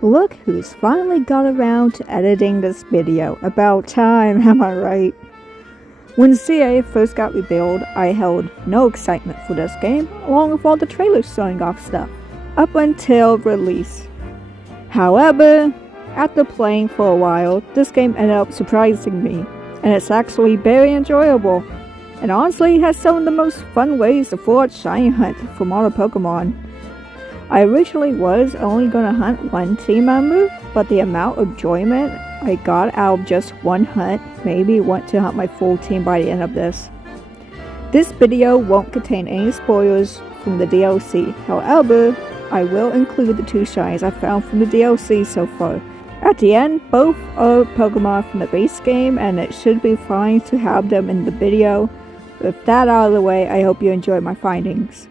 Look who's finally got around to editing this video. About time, am I right? When ZA first got revealed, I held no excitement for this game, along with all the trailers showing off stuff, up until release. However, after playing for a while, this game ended up surprising me, and it's actually very enjoyable, and honestly has some of the most fun ways to forge shiny hunt from all the Pokemon. I originally was only gonna hunt one team member, but the amount of enjoyment I got out of just one hunt made me want to hunt my full team by the end of this. This video won't contain any spoilers from the DLC, however, I will include the 2 shinies I found from the DLC so far. At the end, both are Pokemon from the base game, and it should be fine to have them in the video. With that out of the way, I hope you enjoy my findings.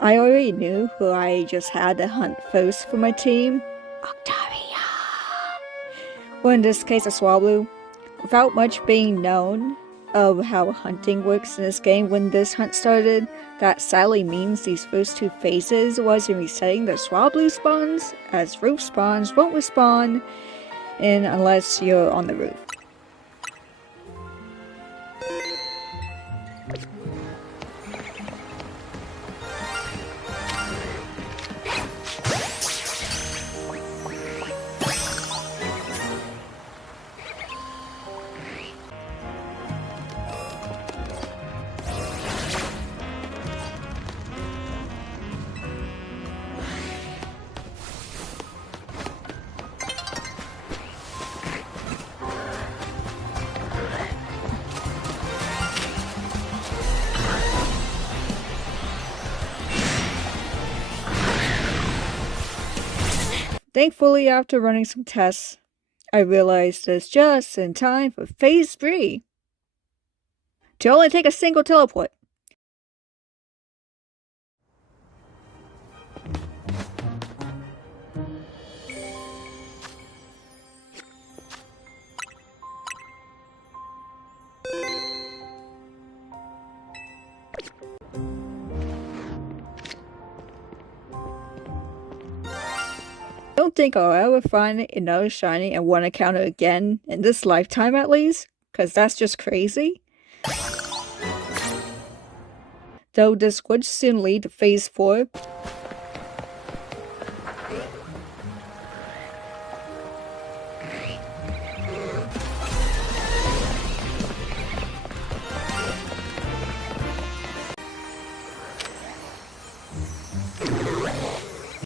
I already knew who I just had to hunt first for my team, Octavia. Or in this case, a Swablu. Without much being known of how hunting works in this game when this hunt started, that sadly means these first 2 phases was in resetting the Swablu spawns, as roof spawns won't respawn unless you're on the roof. Thankfully, after running some tests, I realized it's just in time for Phase 3 to only take a single teleport. I don't think I'll ever find another shiny and one encounter again, in this lifetime at least, cause that's just crazy. Though this would soon lead to Phase 4.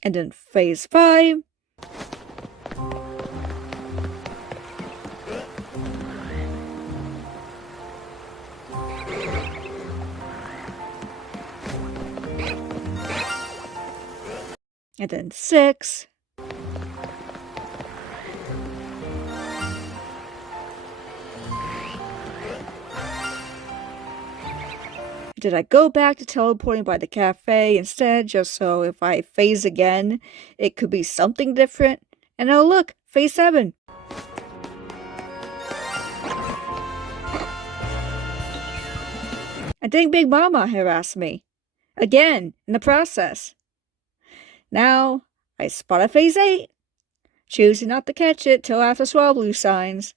And then Phase 5. And then 6. Did I go back to teleporting by the cafe instead, just so if I phase again, it could be something different? And oh look, Phase 7! I think Big Mama harassed me. Again, in the process. Now, I spot a Phase 8, choosing not to catch it till after Swablu signs.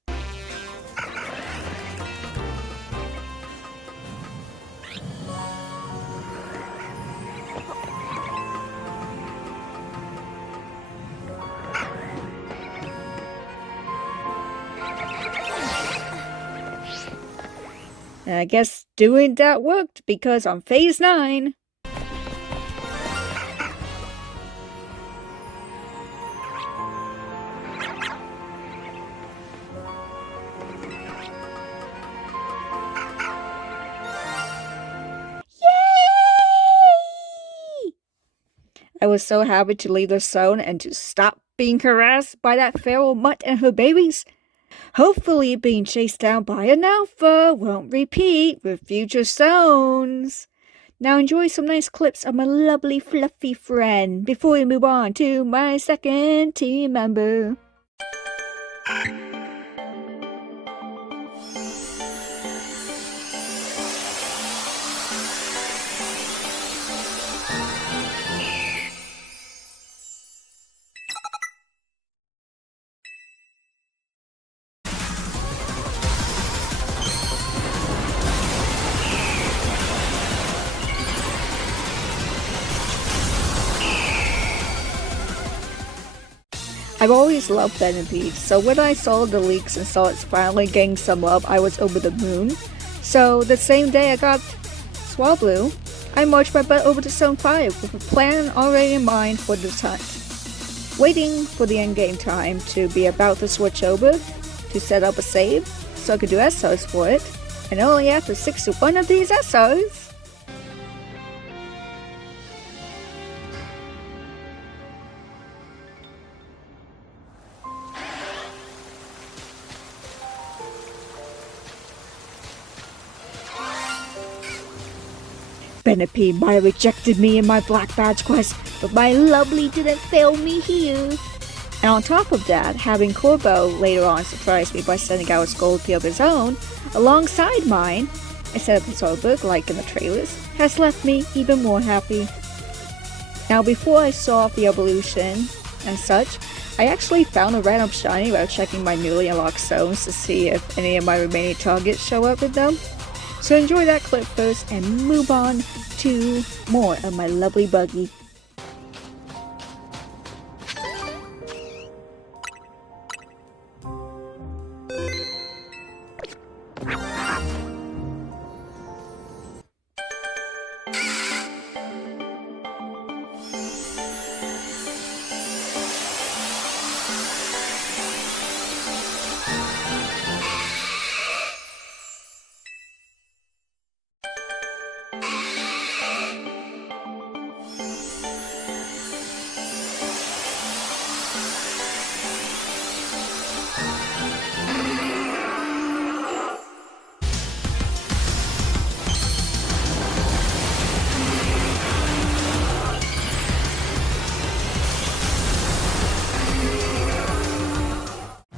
And I guess doing that worked, because on Phase 9... I was so happy to leave the zone and to stop being harassed by that feral mutt and her babies. Hopefully being chased down by an alpha won't repeat with future zones. Now enjoy some nice clips of my lovely fluffy friend before we move on to my second team member. I've always loved Centipede, so when I saw the leaks and saw it's finally getting some love, I was over the moon. So the same day I got Swablu, I marched my butt over to Zone 5 with a plan already in mind for this hunt. Waiting for the endgame time to be about to switch over to set up a save so I could do SOs for it, and only after 61 of these SOs, Centipede might have rejected me in my black badge quest, but my lovely didn't fail me here. And on top of that, having Corbo later on surprise me by sending out a Scolty of his own, alongside mine, instead of his own book like in the trailers, has left me even more happy. Now before I saw the evolution and such, I actually found a random shiny while checking my newly unlocked zones to see if any of my remaining targets show up with them. So enjoy that clip first and move on to more of my lovely buggy.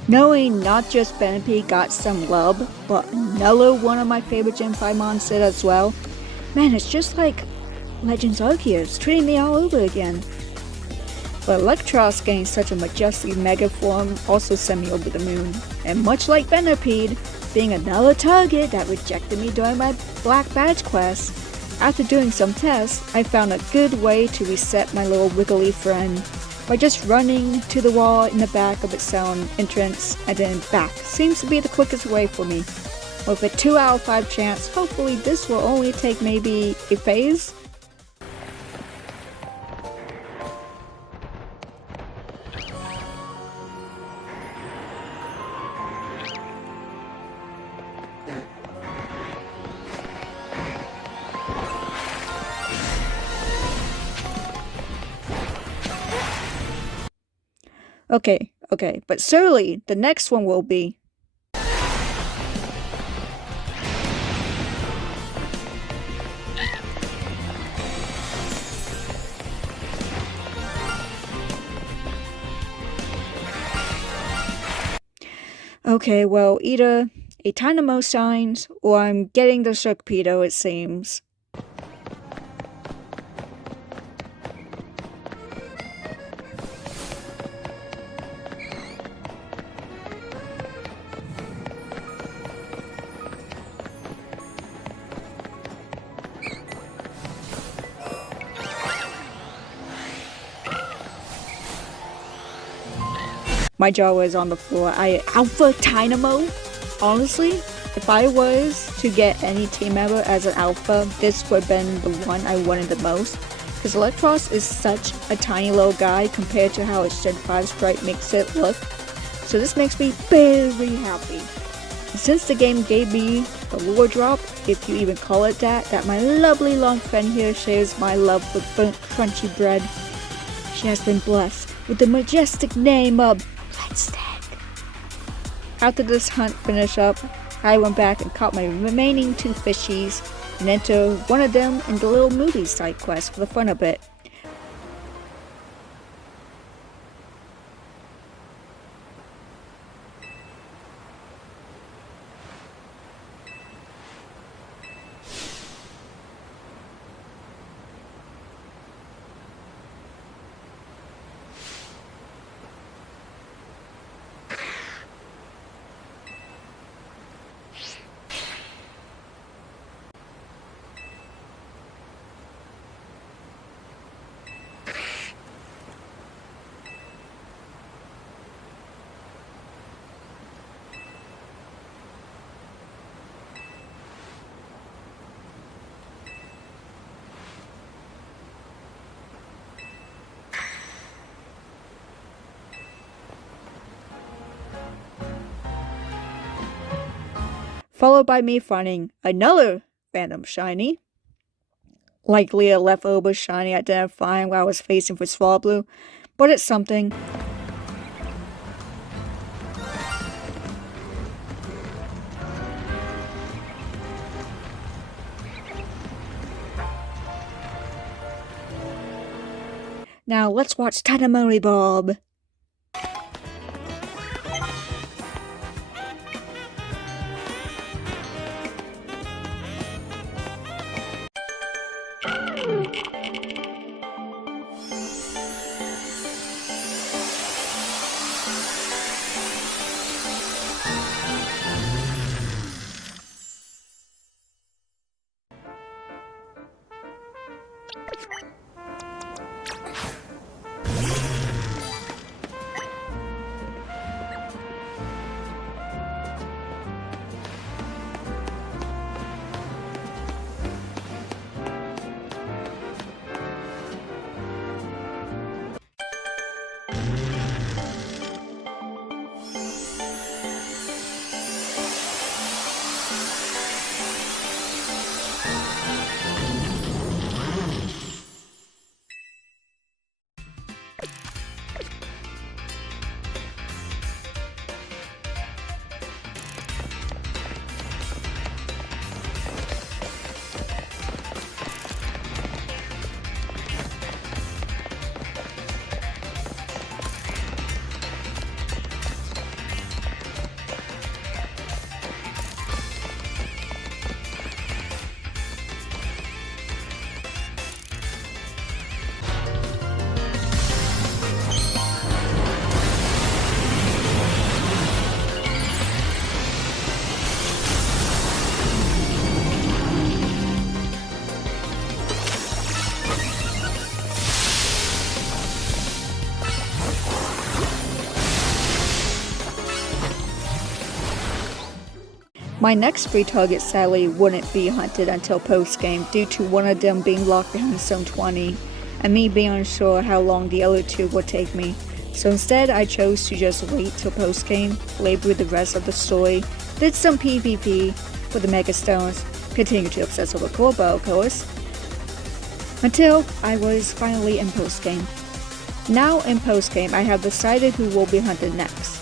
Knowing not just Centipede got some love, but another one of my favorite Gen 5 mons did as well, man, it's just like LegendsZ-A is treating me all over again. But Electros getting such a majestic mega form also sent me over the moon, and much like Centipede, being another target that rejected me during my Black Badge quest, after doing some tests, I found a good way to reset my little wiggly friend by just running to the wall in the back of its own entrance and then back. Seems to be the quickest way for me. With a 2 out of 5 chance, hopefully this will only take maybe a phase. Okay, but surely the next one will be. Okay, well, either a Dynamo signs or I'm getting the Sharpedo, it seems. My jaw was on the floor. Alpha Dynamo? Honestly, if I was to get any team member as an alpha, this would have been the one I wanted the most. Because Electros is such a tiny little guy compared to how its Gen 5 sprite makes it look. So this makes me very happy. And since the game gave me the lore drop, if you even call it that my lovely long friend here shares my love for burnt crunchy bread. She has been blessed with the majestic name of breadsticks. After this hunt finished up, I went back and caught my remaining 2 fishies and entered one of them in the little movie side quest for the fun of it. followed by me finding another random shiny. Likely a leftover shiny I didn't find while I was facing for Swablu, but it's something. Now let's watch Tatamori Bob. My next free target sadly wouldn't be hunted until post-game due to one of them being locked behind zone 20 and me being unsure how long the other two would take me. So instead I chose to just wait till post-game, labor the rest of the story, did some PvP for the Mega Stones, continued to obsess over Corbo of course, until I was finally in post-game. Now in post-game I have decided who will be hunted next.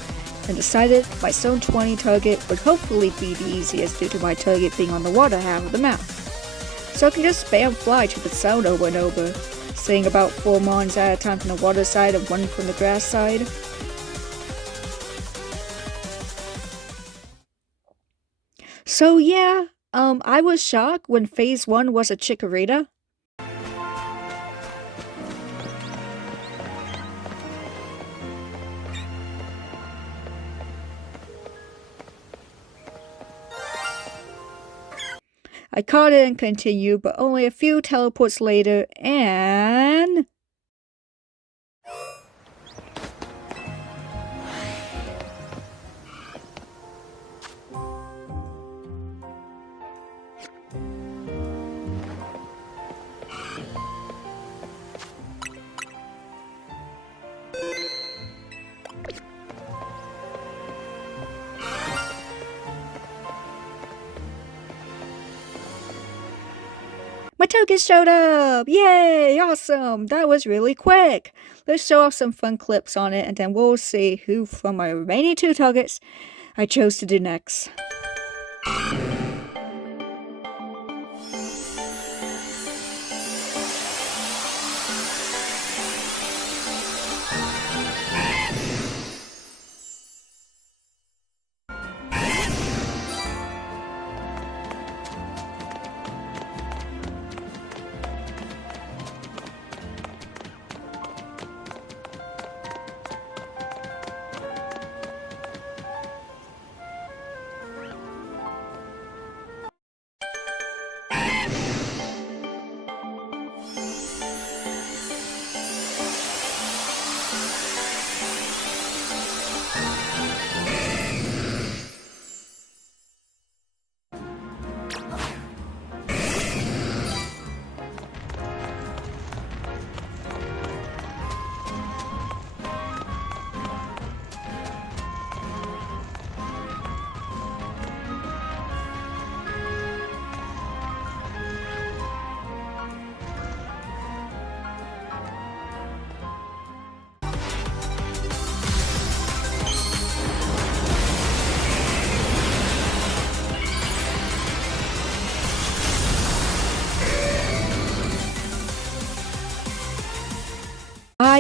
And decided my zone 20 target would hopefully be the easiest due to my target being on the water half of the map. So I can just spam fly to the south over and over, seeing about 4 mons at a time from the water side and 1 from the grass side. So yeah, I was shocked when phase 1 was a Chikorita. I caught it and continued, but only a few teleports later, and... my target showed up! Yay! Awesome! That was really quick! Let's show off some fun clips on it and then we'll see who from my remaining 2 targets I chose to do next.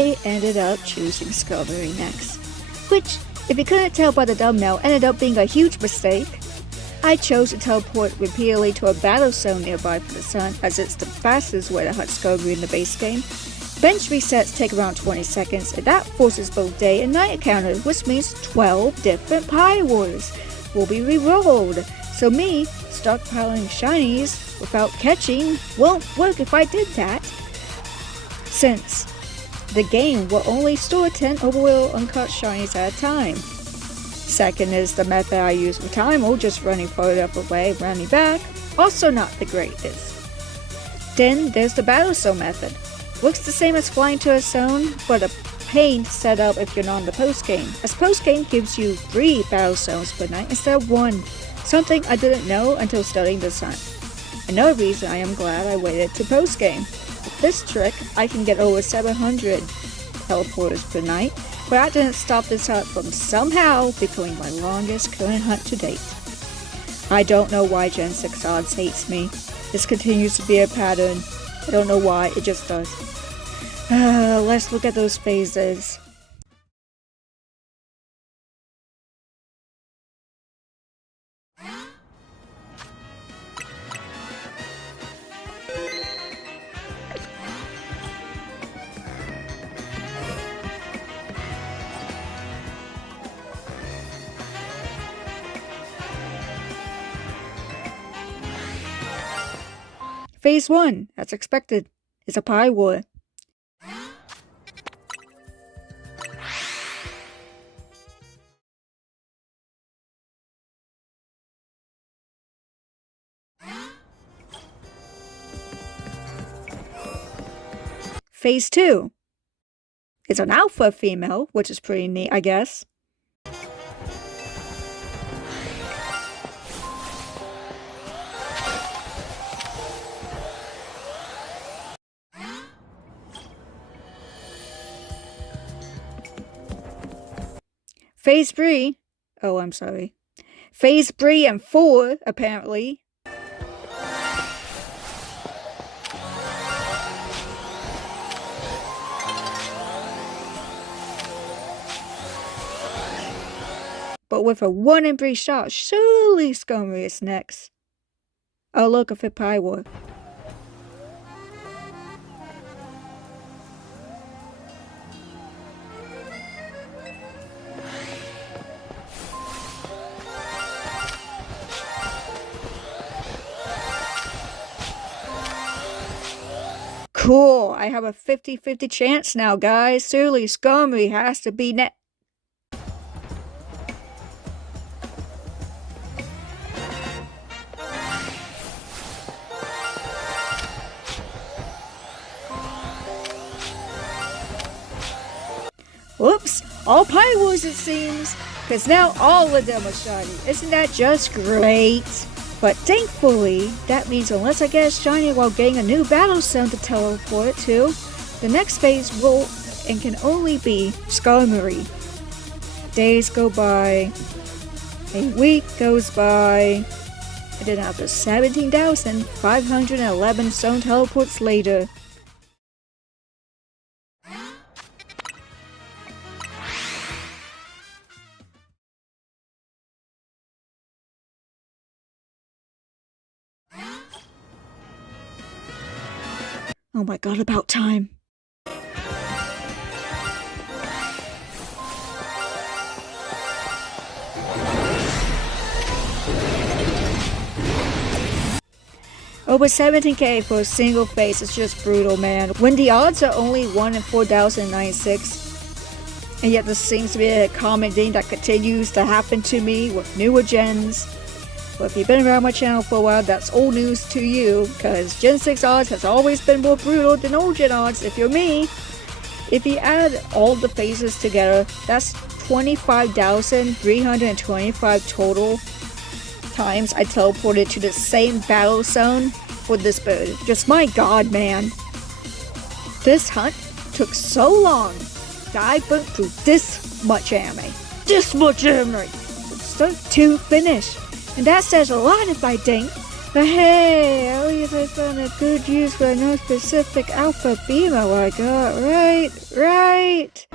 I ended up choosing ScVi next, which, if you couldn't tell by the thumbnail, ended up being a huge mistake. I chose to teleport repeatedly to a battle zone nearby for the sun, as it's the fastest way to hunt ScVi in the base game. Bench resets take around 20 seconds, and that forces both day and night counters, which means 12 different Pie Wars will be rerolled. So me stockpiling shinies without catching won't work if I did that, since the game will only store 10 overall uncut shinies at a time. Second is the method I use for Time, just running further away, running back, also not the greatest. Then there's the battle zone method. Looks the same as flying to a zone, but a pain to set up if you're not in the post game, as post game gives you 3 battle zones per night instead of 1, something I didn't know until studying the sun. Another reason I am glad I waited to post game. With this trick, I can get over 700 teleporters per night, but that didn't stop this hunt from somehow becoming my longest current hunt to date. I don't know why LegendsZ-A hates me. This continues to be a pattern. I don't know why, it just does. Let's look at those phases. Phase 1, as expected, is a Pie War. Phase 2 is an alpha female, which is pretty neat, I guess. Phase 3, Phase 3 and 4, apparently. But with a 1 in 3 shot, surely ScVi is next. Oh look, a fit Pie War. Cool, I have a 50-50 chance now, guys. Surely ScVi has to be next. Whoops, all Pie Wars it seems, because now all of them are shiny. Isn't that just great? But thankfully, that means unless I get a shiny while getting a new battle zone to teleport to, the next phase will and can only be ScVi. Days go by, a week goes by, and then after 17,511 zone teleports later, oh my god, about time. Over 17k for a single phase is just brutal, man. When the odds are only 1 in 4,096, and yet this seems to be a common thing that continues to happen to me with newer gens. But if you've been around my channel for a while, that's old news to you, because Gen 6 odds has always been more brutal than old gen odds if you're me. If you add all the phases together, that's 25,325 total times I teleported to the same battle zone for this bird. Just my god, man. This hunt took so long that I burnt through this much ammo. This much ammo! From start to finish. And that says a lot if I think, But hey, at least I found a good use for a non-specific alpha female I got, right?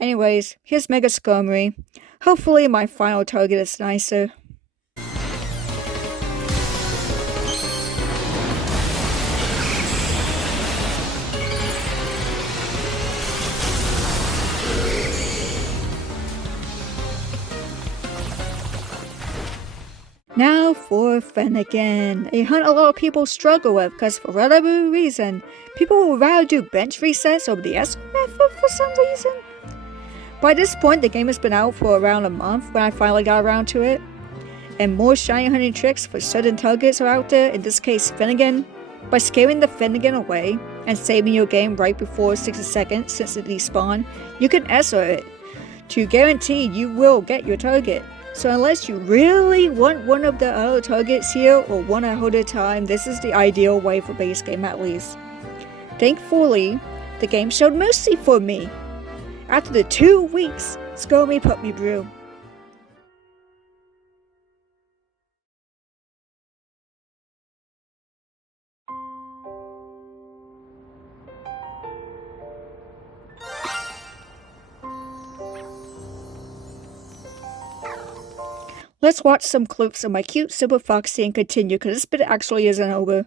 Anyways, here's Mega Skarmory. Hopefully my final target is nicer. Now for Finnegan, a hunt a lot of people struggle with because for whatever reason, people would rather do bench resets over the S method for some reason. By this point, the game has been out for around a month when I finally got around to it, and more shiny hunting tricks for certain targets are out there, in this case Finnegan. By scaring the Finnegan away and saving your game right before 60 seconds since it despawned, you can SR it to guarantee you will get your target. So unless you really want one of the other targets here or one at a time, this is the ideal way for base game at least. Thankfully, the game showed mercy for me. After the 2 weeks, Skarmory put me through. Let's watch some clips of my cute Super Foxy and continue, because this bit actually isn't over.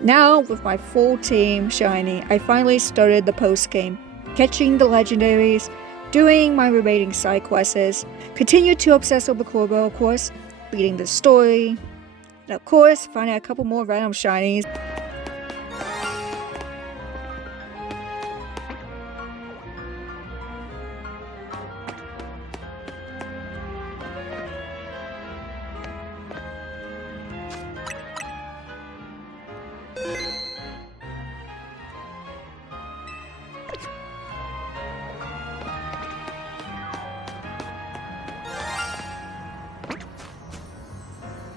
Now, with my full team shiny, I finally started the post-game, catching the legendaries, doing my remaining side quests, continued to obsess over Corbo, of course, beating the story, and of course, finding a couple more random shinies.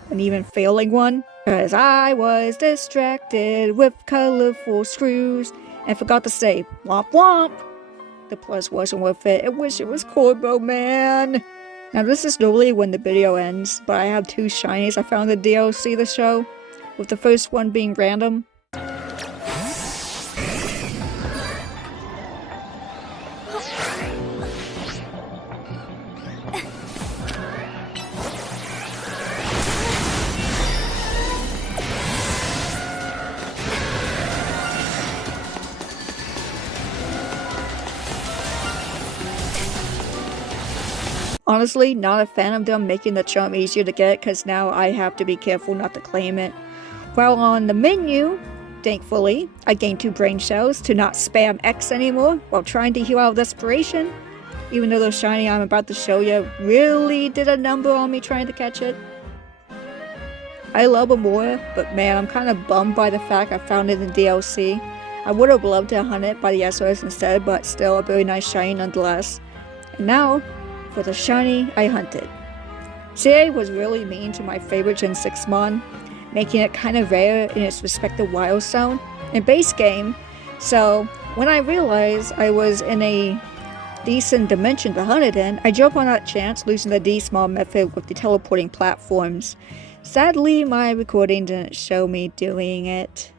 And even failing one, because I was distracted with colorful screws and forgot to say womp womp. The plus wasn't worth it. I wish it was Corbo, man. Now this is normally when the video ends, but I have 2 shinies I found in the DLC the show, with the first one being random. Honestly, not a fan of them making the charm easier to get, because now I have to be careful not to claim it. While on the menu, thankfully, I gained 2 brain cells to not spam X anymore while trying to heal out of desperation, even though the shiny I'm about to show you really did a number on me trying to catch it. I love Amora, but man, I'm kind of bummed by the fact I found it in DLC. I would have loved to hunt it by the SOS instead, but still a very nice shiny nonetheless. And now, for the shiny I hunted. ScVi was really mean to my favorite Gen 6 mon, making it kind of rare in its respective wild zone and base game. So when I realized I was in a decent dimension to hunt it in, I jumped on that chance, using the D-small method with the teleporting platforms. Sadly, my recording didn't show me doing it.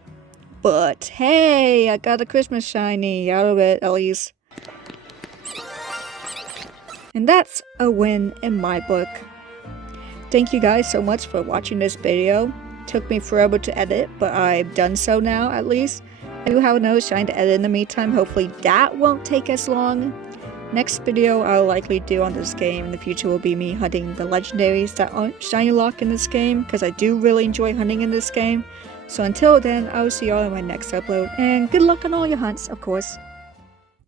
But hey, I got a Christmas shiny out of it at least. And that's a win in my book. Thank you guys so much for watching this video. It took me forever to edit, but I've done so now at least. I do have another shiny to edit in the meantime. Hopefully that won't take as long. Next video I'll likely do on this game in the future will be me hunting the legendaries that aren't shiny lock in this game, because I do really enjoy hunting in this game. So until then, I'll see y'all in my next upload, and good luck on all your hunts, of course.